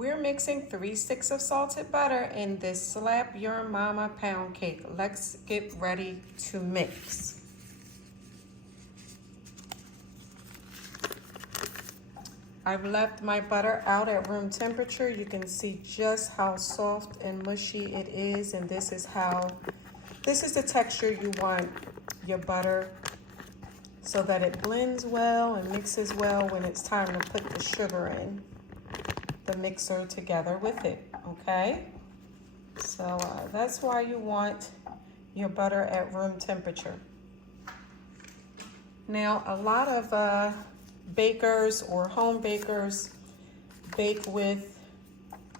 We're mixing 3 sticks of salted butter in this Slap Your Mama pound cake. Let's get ready to mix. I've left my butter out at room temperature. You can see just how soft and mushy it is, and this is the texture you want your butter, so that it blends well and mixes well when it's time to put the sugar in the mixer together with it, okay? So that's why you want your butter at room temperature. Now, a lot of bakers or home bakers bake with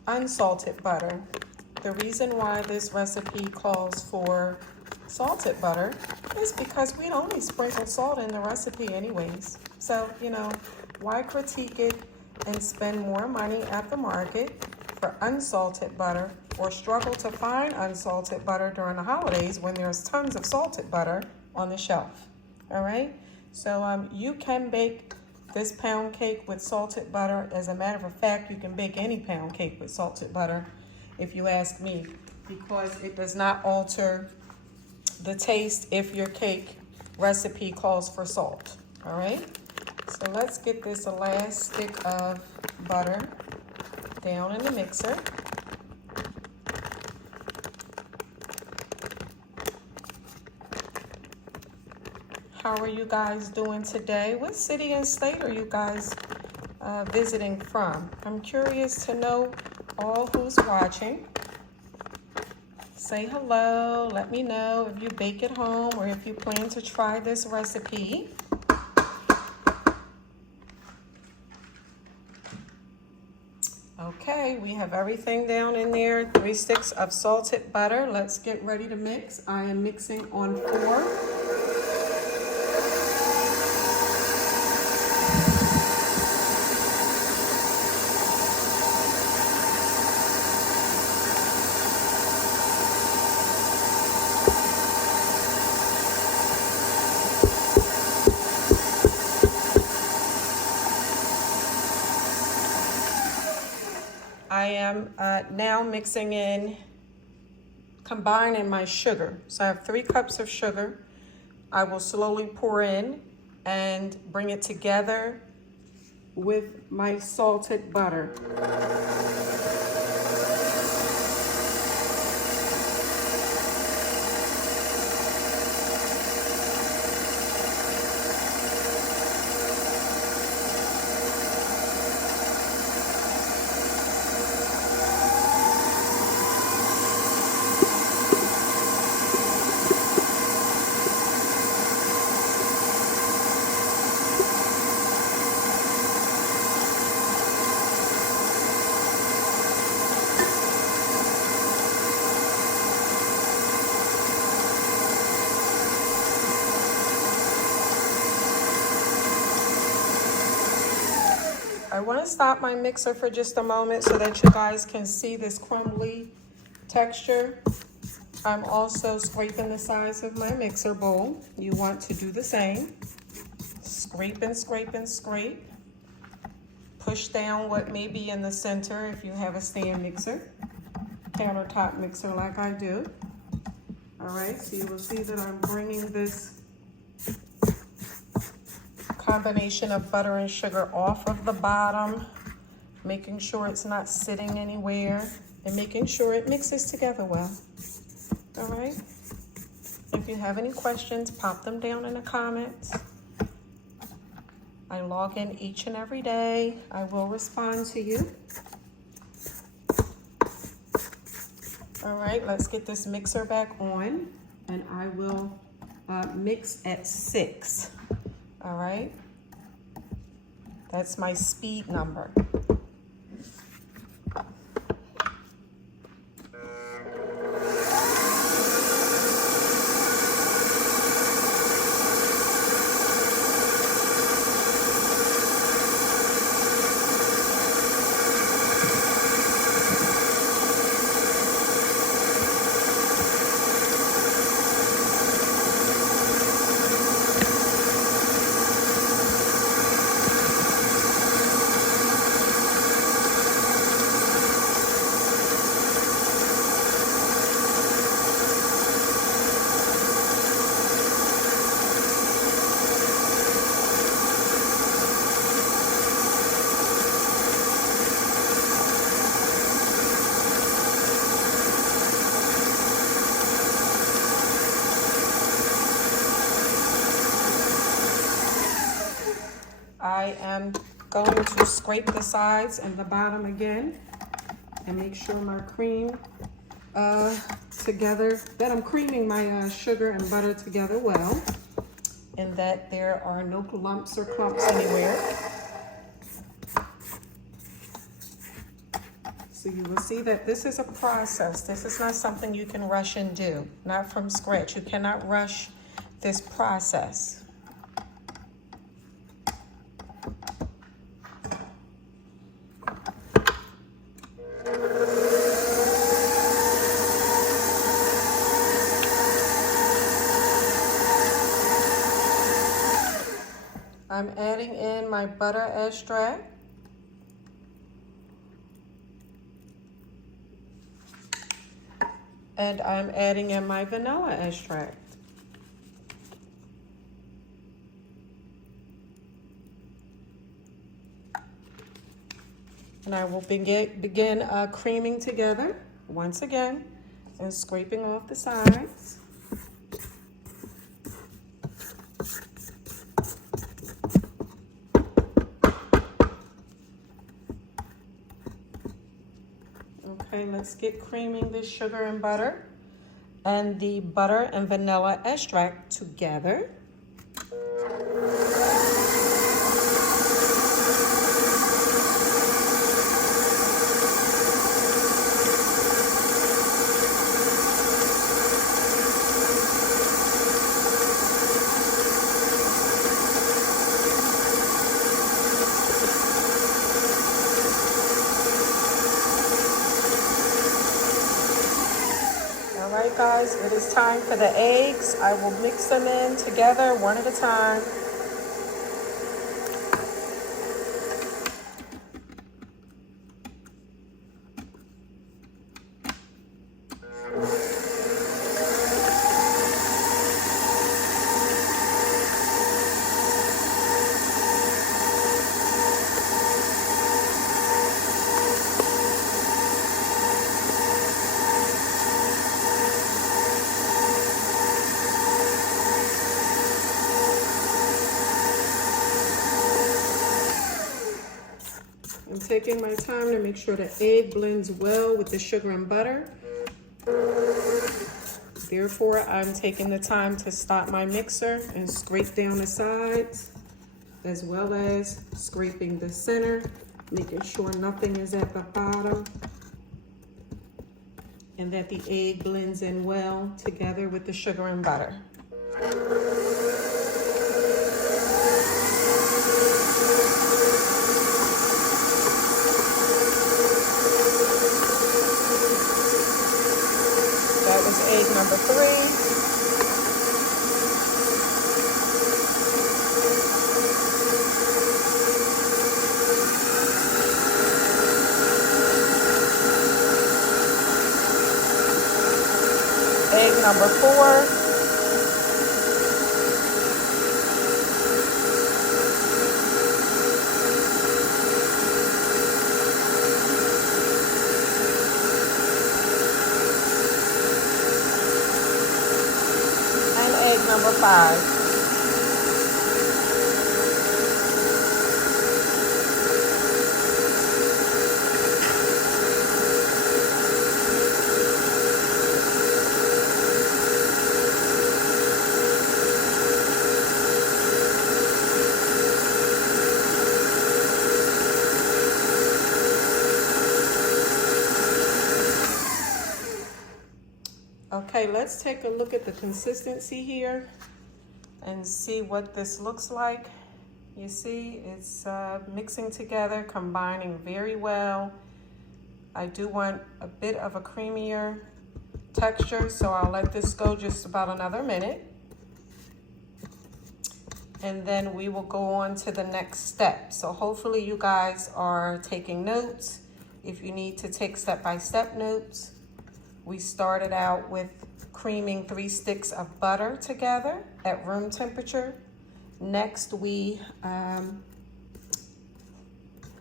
unsalted butter. The reason why this recipe calls for salted butter is because we'd only sprinkle salt in the recipe anyways. So, you know, why critique it and spend more money at the market for unsalted butter, or struggle to find unsalted butter during the holidays when there's tons of salted butter on the shelf? All right, so you can bake this pound cake with salted butter. As a matter of fact, you can bake any pound cake with salted butter, if you ask me, because it does not alter the taste if your cake recipe calls for salt. All right, so let's get this last stick of butter down in the mixer. How are you guys doing today? What city and state are you guys visiting from? I'm curious to know all who's watching. Say hello, let me know if you bake at home or if you plan to try this recipe. Okay, we have everything down in there. 3 sticks of salted butter. Let's get ready to mix. I am mixing on 4. I am now mixing in, combining my sugar. So I have 3 cups of sugar. I will slowly pour in and bring it together with my salted butter. I want to stop my mixer for just a moment so that you guys can see this crumbly texture. I'm also scraping the sides of my mixer bowl. You want to do the same. Scrape and scrape and scrape. Push down what may be in the center if you have a stand mixer, countertop mixer like I do. All right, so you will see that I'm bringing this combination of butter and sugar off of the bottom, making sure it's not sitting anywhere, and making sure it mixes together well. All right, if you have any questions, pop them down in the comments. I log in each and every day. I will respond to you. All right, let's get this mixer back on, and I will mix at 6. All right, that's my speed number. I am going to scrape the sides and the bottom again and make sure my cream together, that I'm creaming my sugar and butter together well, and that there are no lumps or clumps anywhere. So you will see that this is a process. This is not something you can rush and do, not from scratch. You cannot rush this process. I'm adding in my butter extract. And I'm adding in my vanilla extract. And I will begin creaming together once again and scraping off the sides. Okay, let's get creaming this sugar and butter and the butter and vanilla extract together. Alright guys, it is time for the eggs. I will mix them in together one at a time. I'm taking my time to make sure the egg blends well with the sugar and butter. Therefore, I'm taking the time to stop my mixer and scrape down the sides, as well as scraping the center, making sure nothing is at the bottom, and that the egg blends in well together with the sugar and butter. That was egg number 3. Egg number 4. Egg number 5. Okay, let's take a look at the consistency here and see what this looks like. You see, it's mixing together, combining very well. I do want a bit of a creamier texture, so I'll let this go just about another minute. And then we will go on to the next step. So hopefully you guys are taking notes. If you need to take step-by-step notes, we started out with creaming 3 sticks of butter together at room temperature. Next, we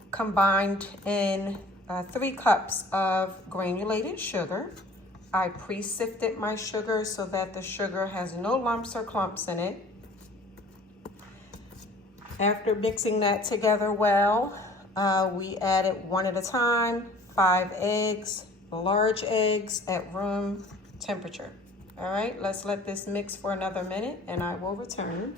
combined in 3 cups of granulated sugar. I pre-sifted my sugar so that the sugar has no lumps or clumps in it. After mixing that together well, we added one at a time, 5 eggs, large eggs at room temperature. All right, let's let this mix for another minute and I will return.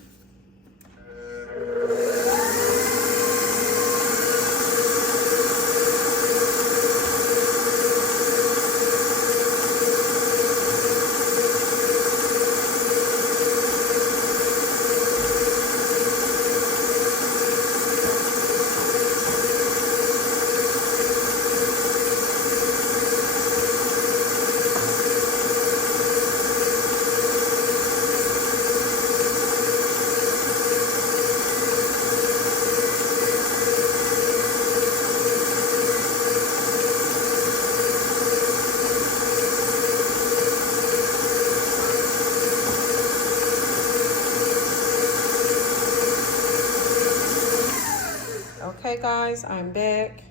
Okay guys, I'm back.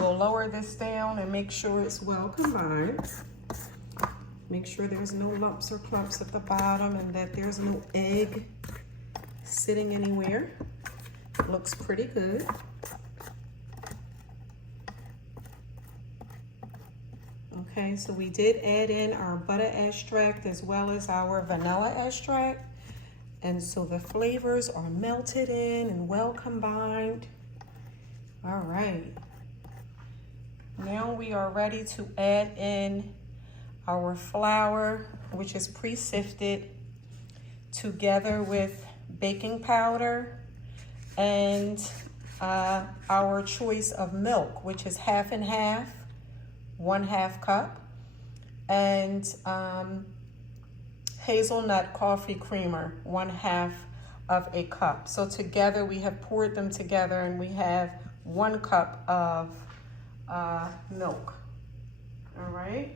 We'll lower this down and make sure it's well combined. Make sure there's no lumps or clumps at the bottom and that there's no egg sitting anywhere. Looks pretty good. Okay, so we did add in our butter extract as well as our vanilla extract. And so the flavors are melted in and well combined. All right. Now we are ready to add in our flour, which is pre-sifted, together with baking powder and our choice of milk, which is half and half, 1/2 cup, and hazelnut coffee creamer, 1/2 of a cup. So together we have poured them together and we have 1 cup of milk. All right,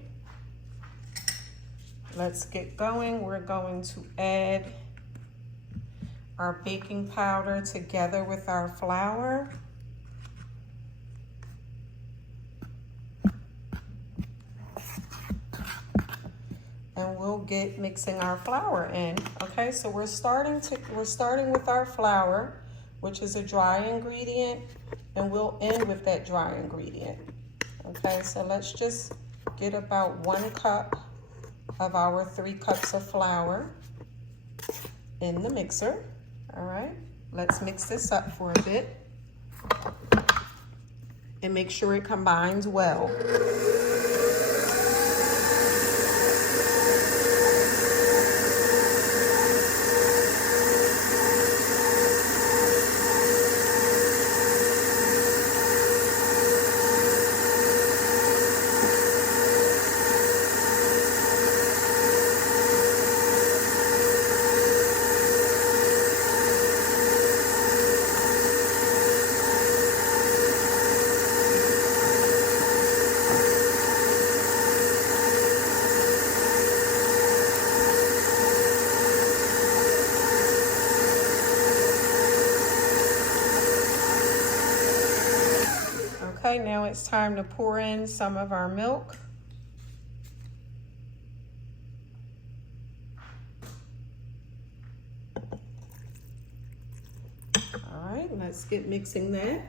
let's get going. We're going to add our baking powder together with our flour. And we'll get mixing our flour in. Okay, so we're starting with our flour, which is a dry ingredient, and we'll end with that dry ingredient. Okay, so let's just get about 1 cup of our 3 cups of flour in the mixer. All right, let's mix this up for a bit and make sure it combines well. Okay, now it's time to pour in some of our milk. All right, let's get mixing that.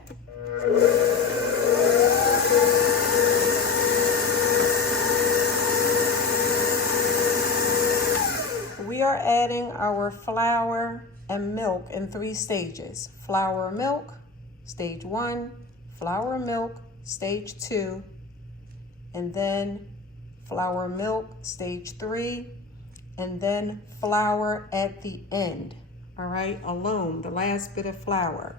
We are adding our flour and milk in 3 stages. Flour, milk, stage 1. Flour, milk, stage 2, and then flour, milk, stage 3, and then flour at the end. All right, alone, the last bit of flour.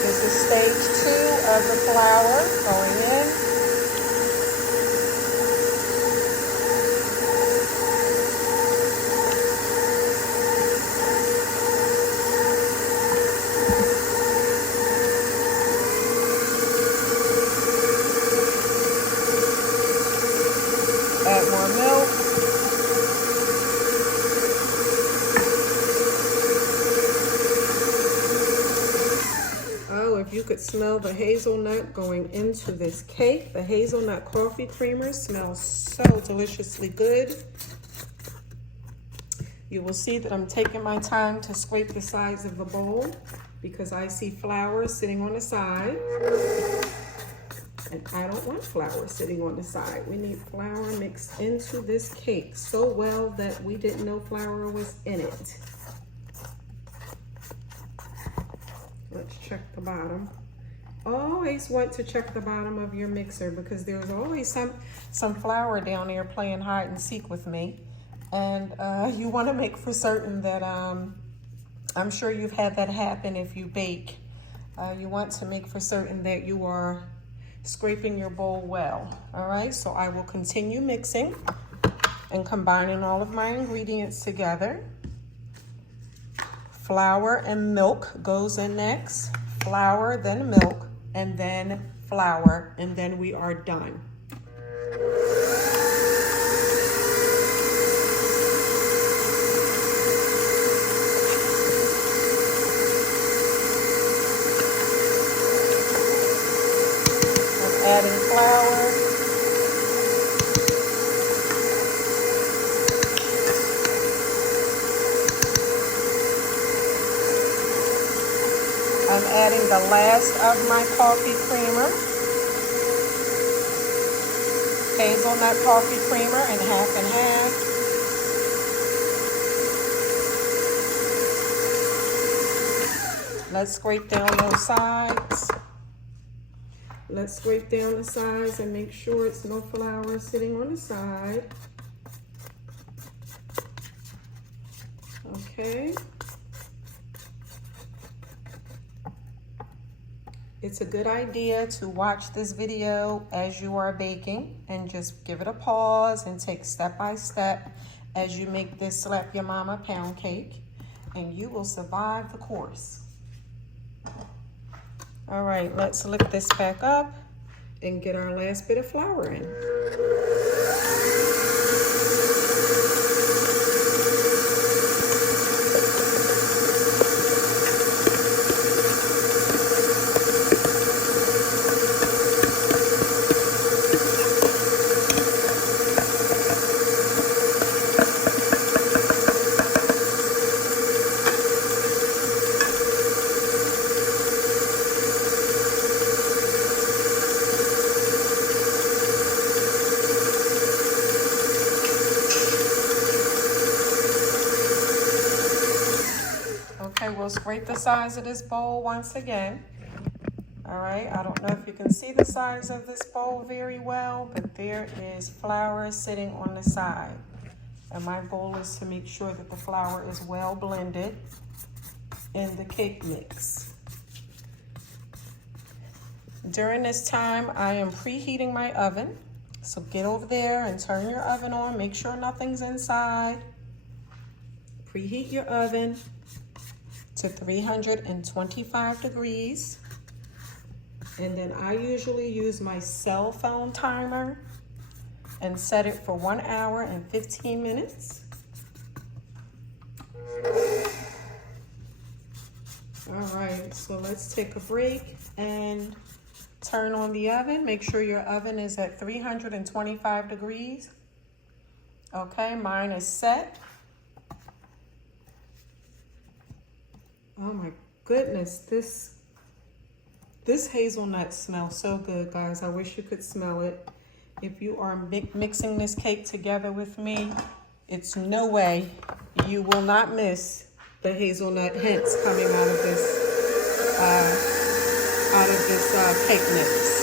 This is stage 2 of the flour going in. Add more milk. Oh, if you could smell the hazelnut going into this cake. The hazelnut coffee creamer smells so deliciously good. You will see that I'm taking my time to scrape the sides of the bowl because I see flour sitting on the side. And I don't want flour sitting on the side. We need flour mixed into this cake so well that we didn't know flour was in it. Let's check the bottom. Always want to check the bottom of your mixer because there's always some flour down there playing hide and seek with me. And you want to make for certain that, I'm sure you've had that happen if you bake. You want to make for certain that you are scraping your bowl well. All right, so I will continue mixing and combining all of my ingredients together. Flour and milk goes in next. Flour, then milk, and then flour, and then we are done. Adding flour. I'm adding the last of my coffee creamer. Hazelnut coffee creamer in half and half. Let's scrape down those sides. Let's scrape down the sides and make sure it's no flour sitting on the side. Okay. It's a good idea to watch this video as you are baking and just give it a pause and take step by step as you make this Slap Ya Momma Pound Cake, and you will survive the course. All right, let's lift this back up and get our last bit of flour in. Okay, we'll scrape the sides of this bowl once again. All right, I don't know if you can see the sides of this bowl very well, but there is flour sitting on the side. And my goal is to make sure that the flour is well blended in the cake mix. During this time, I am preheating my oven. So get over there and turn your oven on. Make sure nothing's inside. Preheat your oven to 325 degrees. And then I usually use my cell phone timer and set it for 1 hour and 15 minutes. All right, so let's take a break and turn on the oven. Make sure your oven is at 325 degrees. Okay, mine is set. Oh my goodness, this hazelnut smells so good, guys. I wish you could smell it. If you are mixing this cake together with me, it's no way you will not miss the hazelnut hints coming out of this cake mix.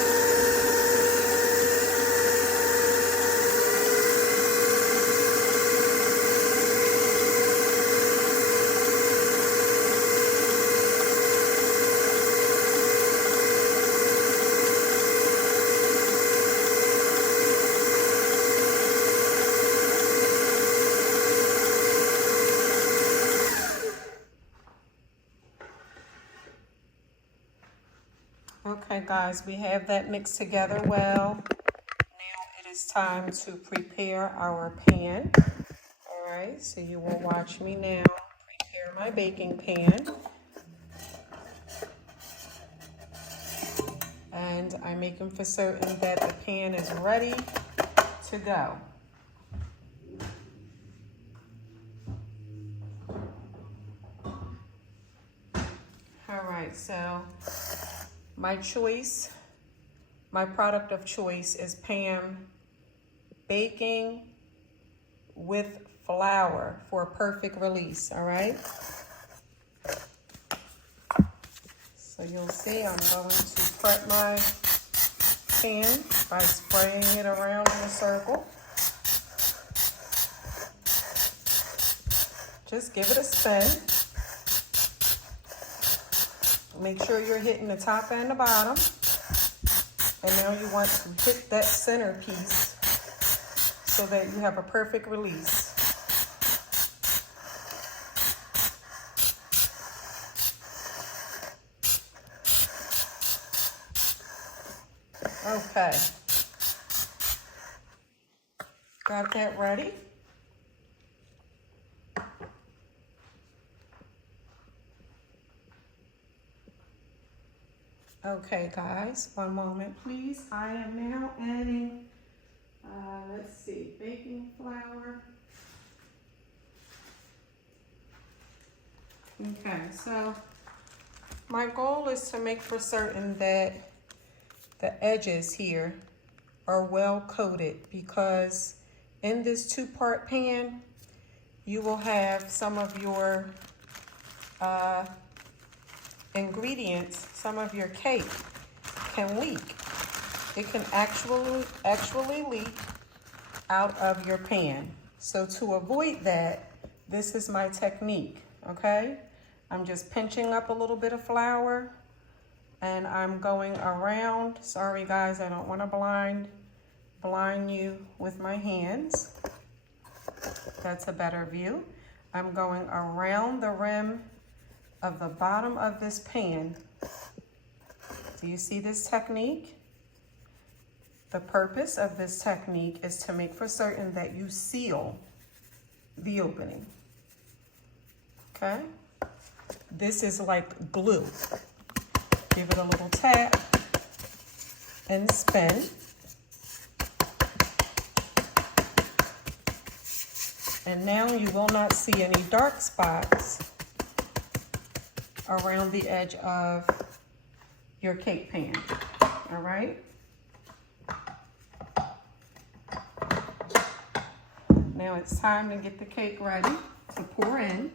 Okay, guys, we have that mixed together well. Now it is time to prepare our pan. All right, so you will watch me now prepare my baking pan. and I'm making for certain that the pan is ready to go. All right, so my product of choice is Pam baking with flour for a perfect release, all right? So you'll see I'm going to prep my pan by spraying it around in a circle. Just give it a spin. Make sure you're hitting the top and the bottom. And now you want to hit that center piece so that you have a perfect release. Okay. Got that ready? Okay, guys, one moment, please. I am now adding, let's see, baking flour. Okay, so my goal is to make for certain that the edges here are well coated, because in this two-part pan, you will have some of your ingredients, some of your cake can leak. It can actually leak out of your pan. So to avoid that, this is my technique, okay? I'm just pinching up a little bit of flour and I'm going around. Sorry guys, I don't want to blind you with my hands. That's a better view. I'm going around the rim of the bottom of this pan. Do you see this technique? The purpose of this technique is to make for certain that you seal the opening. Okay? This is like glue. Give it a little tap and spin. And now you will not see any dark spots around the edge of your cake pan, all right? Now it's time to get the cake ready to pour in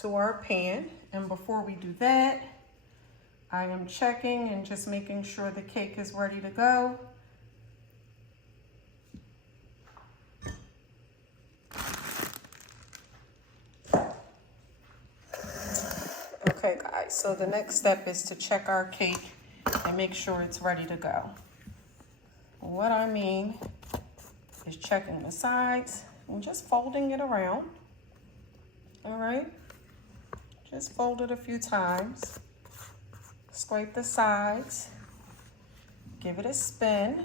to our pan. And before we do that, I am checking and just making sure the cake is ready to go. Okay guys, so the next step is to check our cake and make sure it's ready to go. What I mean is checking the sides and just folding it around, all right? Just fold it a few times, scrape the sides, give it a spin,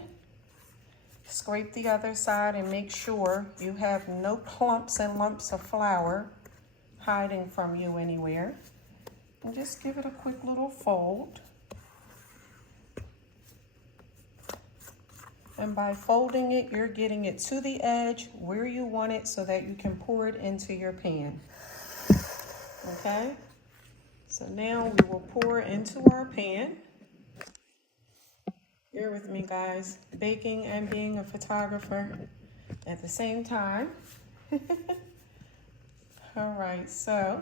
scrape the other side and make sure you have no clumps and lumps of flour hiding from you anywhere. And just give it a quick little fold. And by folding it, you're getting it to the edge where you want it so that you can pour it into your pan. Okay? So now we will pour into our pan. Bear with me, guys. Baking and being a photographer at the same time. All right, so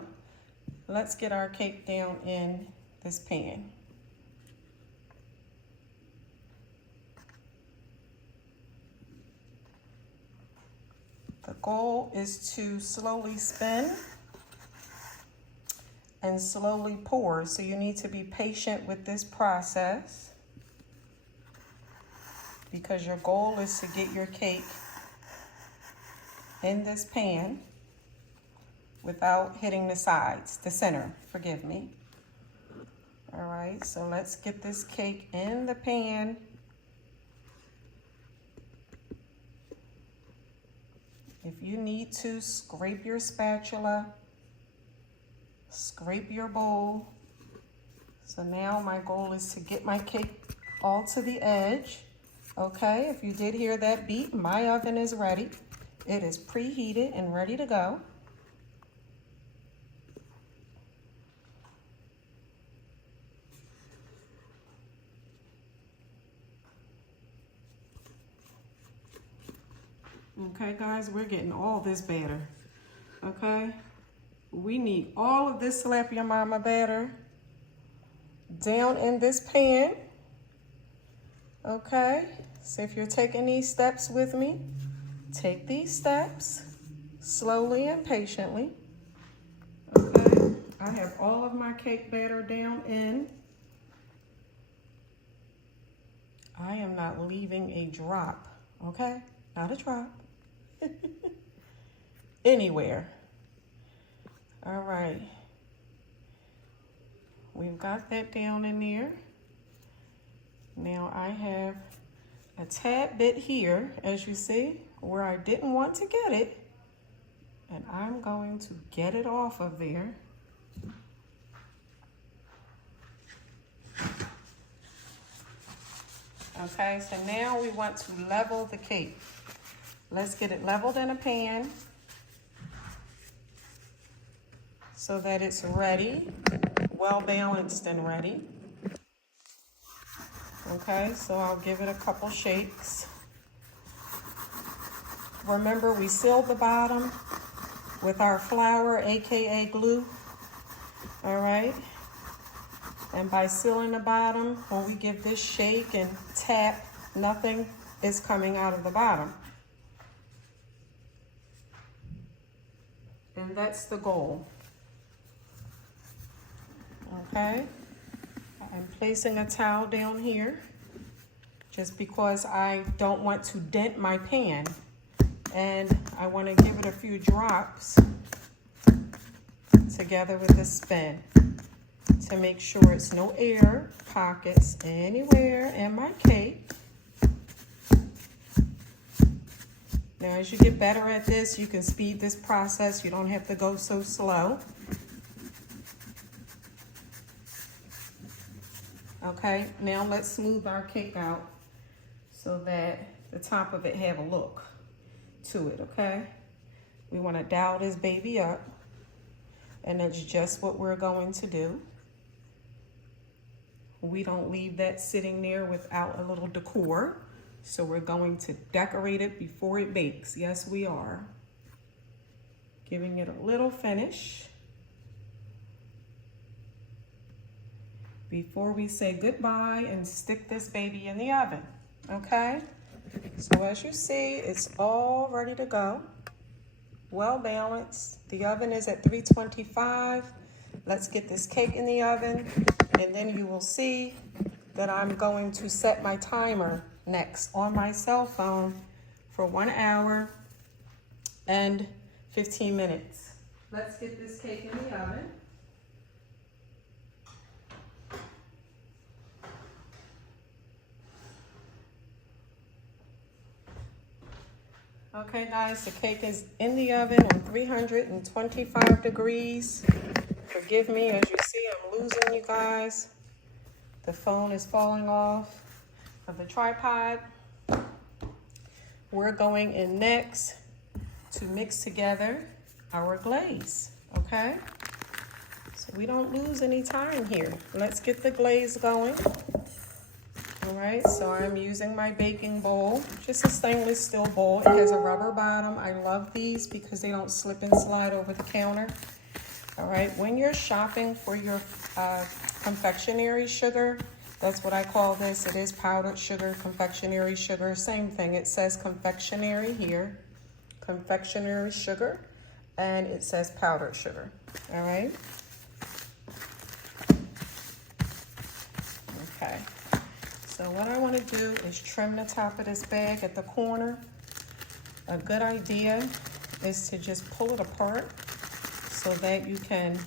let's get our cake down in this pan. The goal is to slowly spin and slowly pour, so you need to be patient with this process because your goal is to get your cake in this pan without hitting the sides, the center, forgive me. All right, so let's get this cake in the pan. If you need to, scrape your spatula, scrape your bowl, So now my goal is to get my cake all to the edge. Okay, if you did hear that beep, my oven is ready. It is preheated and ready to go. Okay, guys, we're getting all this batter. Okay, we need all of this Slap Your Mama batter down in this pan. Okay, so if you're taking these steps with me, take these steps slowly and patiently. Okay, I have all of my cake batter down in. I am not leaving a drop, okay? Not a drop. Anywhere. All right. We've got that down in there. Now I have a tad bit here, as you see, where I didn't want to get it. And I'm going to get it off of there. Okay, so now we want to level the cake. Let's get it leveled in a pan so that it's ready, well balanced and ready. Okay, so I'll give it a couple shakes. Remember, we sealed the bottom with our flour, aka glue. All right, and by sealing the bottom, when we give this shake and tap, nothing is coming out of the bottom. And that's the goal. Okay, I'm placing a towel down here just because I don't want to dent my pan, and I want to give it a few drops together with the spin to make sure it's no air pockets anywhere in my cake. Now, as you get better at this, you can speed this process. You don't have to go so slow. Okay, now let's smooth our cake out so that the top of it have a look to it, okay? We want to dial this baby up, and that's just what we're going to do. We don't leave that sitting there without a little decor. So we're going to decorate it before it bakes. Yes, we are. Giving it a little finish before we say goodbye and stick this baby in the oven, okay? So as you see, it's all ready to go. Well balanced. The oven is at 325. Let's get this cake in the oven, and then you will see that I'm going to set my timer next on my cell phone for 1 hour and 15 minutes. Let's get this cake in the oven. Okay, guys, the cake is in the oven on 325 degrees. Forgive me, as you see, I'm losing you guys. The phone is falling off of the tripod. We're going in next to mix together our glaze, okay? So we don't lose any time here. Let's get the glaze going. All right, so I'm using my baking bowl, just a stainless steel bowl. It has a rubber bottom. I love these because they don't slip and slide over the counter. All right, when you're shopping for your confectionery sugar, that's what I call this. It is powdered sugar, confectionery sugar, same thing. It says confectionery here, confectionery sugar, and it says powdered sugar, all right? Okay, so what I want to do is trim the top of this bag at the corner. A good idea is to just pull it apart so that you can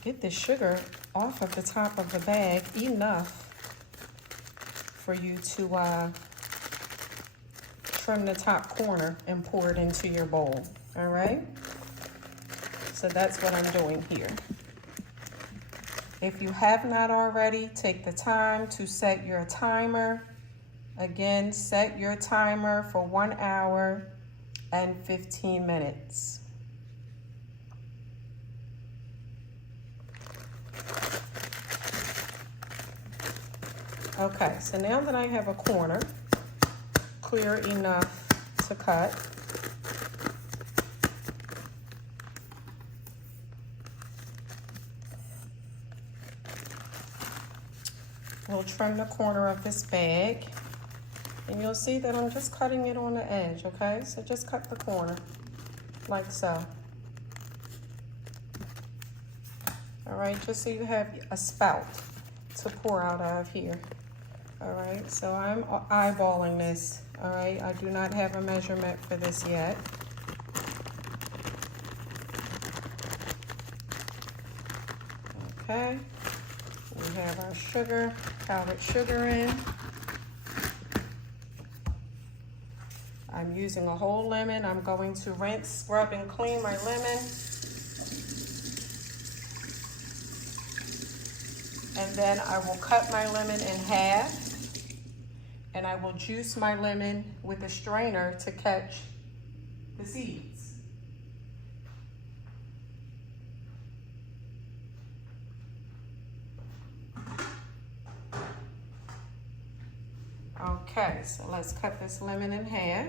get the sugar off of the top of the bag enough for you to trim the top corner and pour it into your bowl, all right? So that's what I'm doing here. If you have not already, take the time to set your timer. Again, set your timer for 1 hour and 15 minutes. Okay, so now that I have a corner clear enough to cut, we'll trim the corner of this bag, and you'll see that I'm just cutting it on the edge, okay? So just cut the corner like so. All right, just so you have a spout to pour out of here. All right, so I'm eyeballing this, all right? I do not have a measurement for this yet. Okay, we have our sugar, powdered sugar in. I'm using a whole lemon. I'm going to rinse, scrub, and clean my lemon. And then I will cut my lemon in half. And I will juice my lemon with a strainer to catch the seeds. Okay, so let's cut this lemon in half.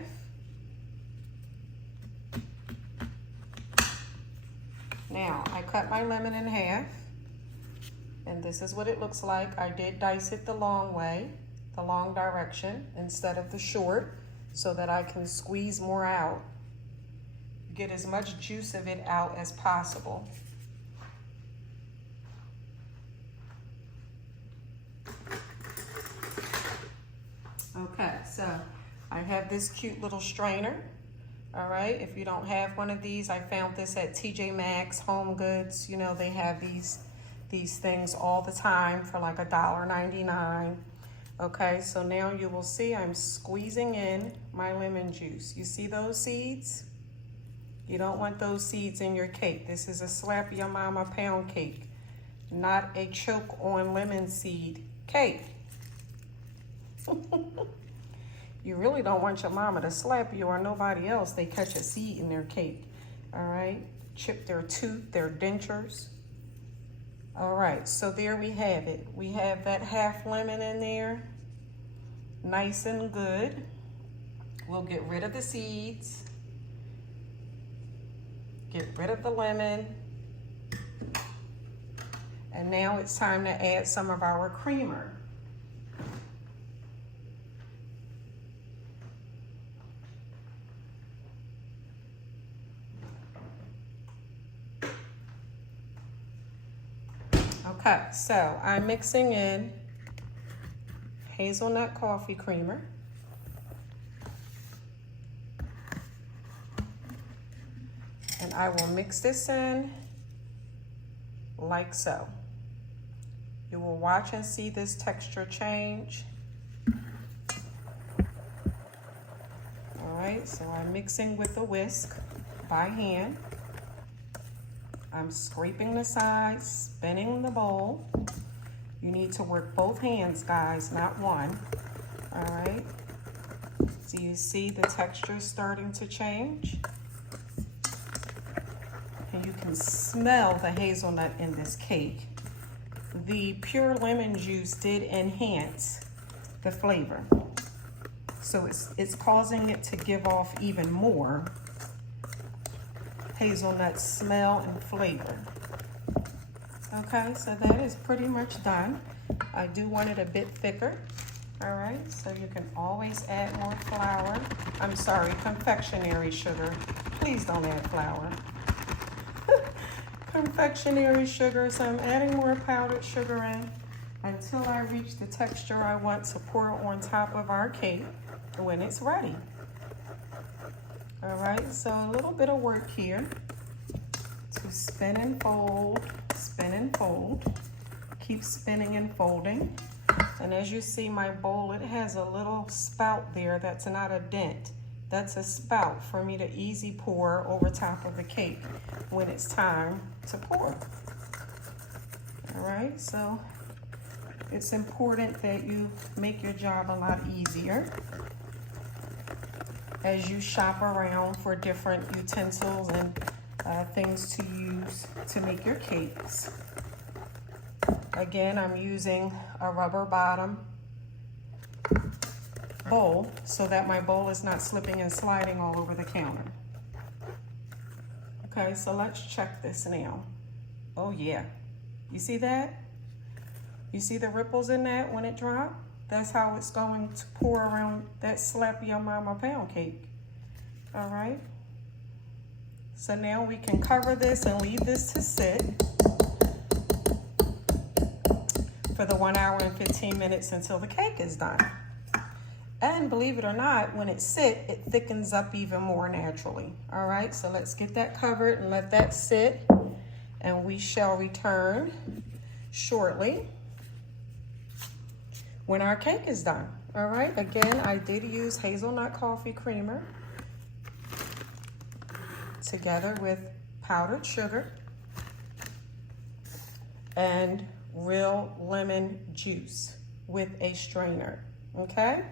Now, I cut my lemon in half, and this is what it looks like. I did dice it the long way, the long direction, instead of the short, so that I can squeeze more out. Get as much juice of it out as possible. Okay, so I have this cute little strainer. All right, if you don't have one of these, I found this at TJ Maxx, Home Goods. You know, they have these things all the time for like $1.99. Okay, so now you will see I'm squeezing in my lemon juice. You see those seeds? You don't want those seeds in your cake. This is a slap Ya Momma Pound Cake, not a choke on lemon seed cake. You really don't want your mama to slap you or nobody else. They catch a seed in their cake, all right? Chip their tooth, their dentures. All right, so there we have it. We have that half lemon in there, nice and good. We'll get rid of the seeds, get rid of the lemon, and now it's time to add some of our creamer. Okay, so I'm mixing in hazelnut coffee creamer. And I will mix this in like so. You will watch and see this texture change. All right, so I'm mixing with a whisk by hand. I'm scraping the sides, spinning the bowl. You need to work both hands, guys, not one. All right. So you see the texture starting to change. And you can smell the hazelnut in this cake. The pure lemon juice did enhance the flavor. So it's causing it to give off even more hazelnut smell and flavor. Okay, so that is pretty much done. I do want it a bit thicker. All right, so you can always add more flour. I'm sorry, confectionery sugar. Please don't add flour. Confectionery sugar, so I'm adding more powdered sugar in until I reach the texture I want to pour on top of our cake when it's ready. All right, so a little bit of work here to spin and fold, keep spinning and folding. And as you see my bowl, it has a little spout there that's not a dent. That's a spout for me to easy pour over top of the cake when it's time to pour. All right, so it's important that you make your job a lot easier as you shop around for different utensils and things to use to make your cakes. Again, I'm using a rubber bottom bowl so that my bowl is not slipping and sliding all over the counter. Okay, so let's check this now. Oh yeah, you see that? You see the ripples in that when it dropped? That's how it's going to pour around that slap Ya Momma Pound Cake. All right. So now we can cover this and leave this to sit for the 1 hour and 15 minutes until the cake is done. And believe it or not, when it sits, it thickens up even more naturally. All right, so let's get that covered and let that sit, and we shall return shortly when our cake is done. All right, again, I did use hazelnut coffee creamer together with powdered sugar and real lemon juice with a strainer, okay?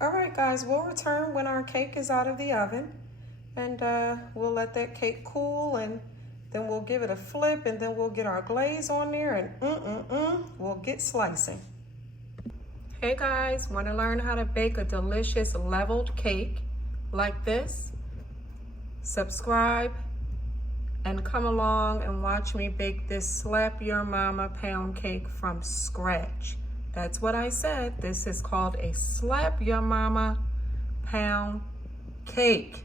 All right, guys, we'll return when our cake is out of the oven, and we'll let that cake cool, and then we'll give it a flip, and then we'll get our glaze on there, and we'll get slicing. Hey guys, want to learn how to bake a delicious leveled cake like this? Subscribe and come along and watch me bake this Slap Your Mama pound cake from scratch. That's what I said. This is called a Slap Your Mama pound cake.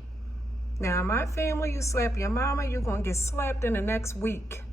Now, my family, you slap your mama, you're gonna get slapped in the next week.